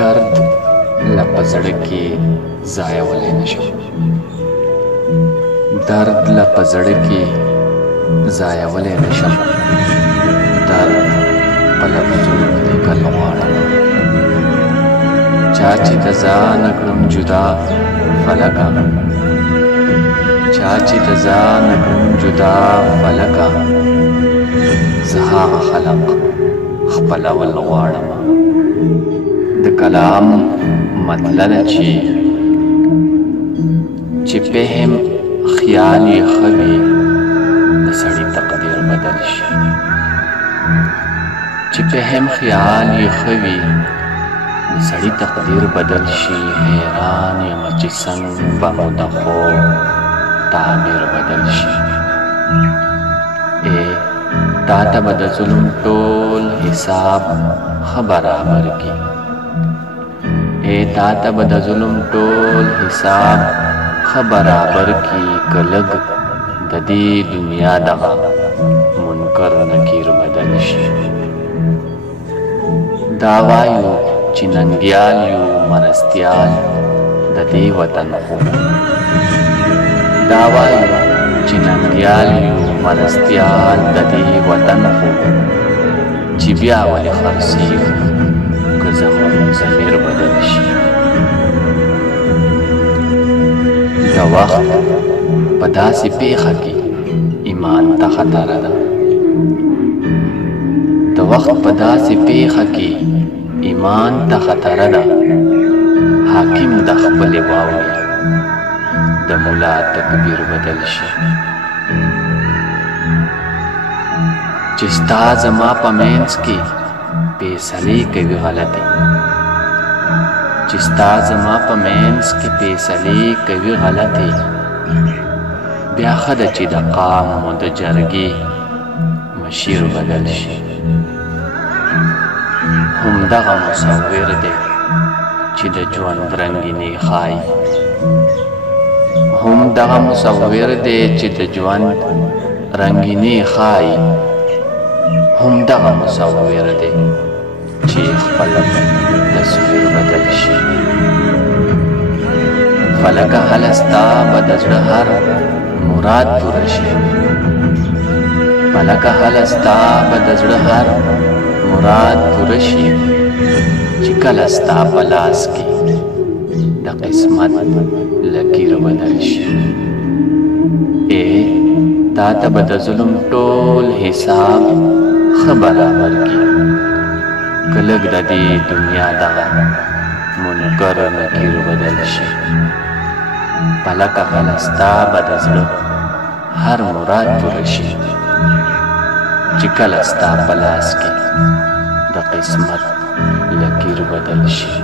درد له په زړه کې ځایولی نشم، درد له په زړه کې ځایولی نشم، درد په لفظونو کې لیکل غواړم. چا چې د ځانه کړم جدا فلکه، چا چې د ځانه کړم جدا فلکه، زه هغه خلق خپلول غواړم. د کلام مطلب چې فهم خیال یې ښه وي، د سړي تقدیر بدل شي. چې فهم خیال یې ښه وي، د سړي تقدیر بدل شي. حیران یم چې څنګه به مو د خوب تعبیر بدل شي. تا ته به د ظلم ټول حساب ښه برابر کي، تا ته به د ظلم ټول حساب ښه برابر کي. که لږ د دې دنیا دغه منکر نکیر بدل شي. دا وایو چې ننګیال یو مرستیال د دې وطن خو، دا وایو چې ننګیال یو مرستیال د دې وطن خو، چې بیا ولې خرڅېږو که زموږ ضمیر بدل شي. د وخت په داسې پېښه کې ایمان ته خطر ده، د وخت په داسې پېښه کې ایمان ته خطر ده. حاکم د خپلې واوري، د ملا تکبیر بدل شي. چې ستا زما په منځ کې فیصلې کوي غلطې، چې ستا زما په منځ کې فیصلې کوي غلطې، بیا ښه ده چې د قام و د جرګې مشیر بدل شي. همدغه مصور دی چې د ژوند رنګینې ښایي، همدغه مصور دی چې د ژوند رنګینې ښایي، همدغه مصور دی چې خپل تصویر بدل شي. فلکه هله ستا به د زړه هر مراد پوره شي، فلکه هله ستا به د زړه هر مراد پوره شي. چې کله ستا په لاس کې د قسمت لکیر بدل شي. تا ته به د ظلم ټول حساب ښه برابر کي، که لږ د دې دنیا دغه منکر نکیر بدل شي. پلکه هله ستا به د زړه هر مراد پوره شي، چې کله ستا په لاس کې د قسمت لکیر بدل شي.